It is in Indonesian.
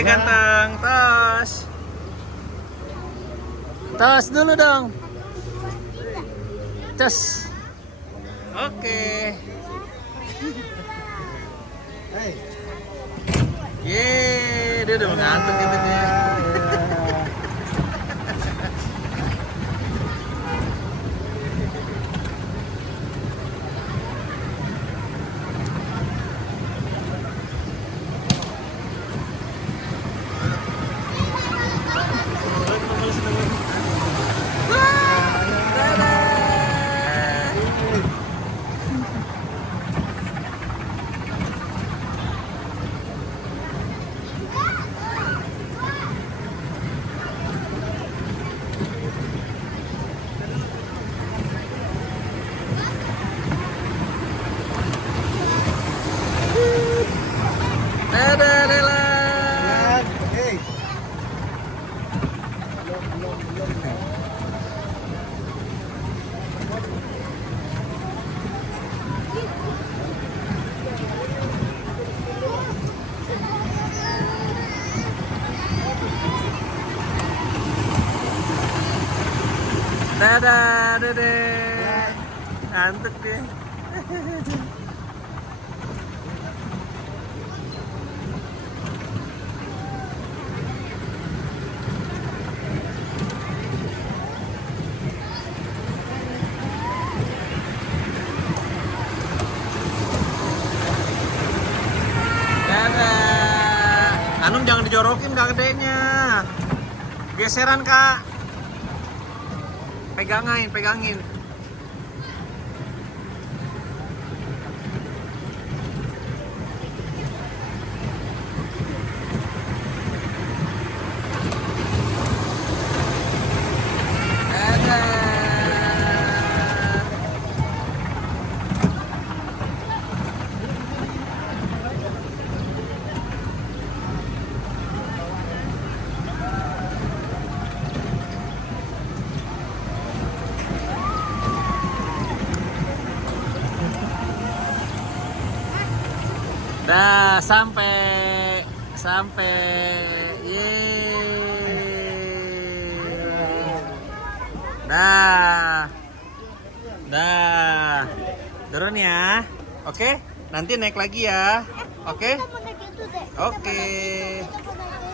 Ganteng, tos. Tos dulu dong. Tos. Oke. Yeay, dia udah ngantuk gitu dia. Dadah, Lela. Dadah, Dede. Ngantuk dia. Dadah. Anum jangan dijorokin kak gedenya. Geseran kak. Pegangin. Dah sampai. Yeay. Dah. Turun ya. Oke, nanti naik lagi ya. Oke. Oke.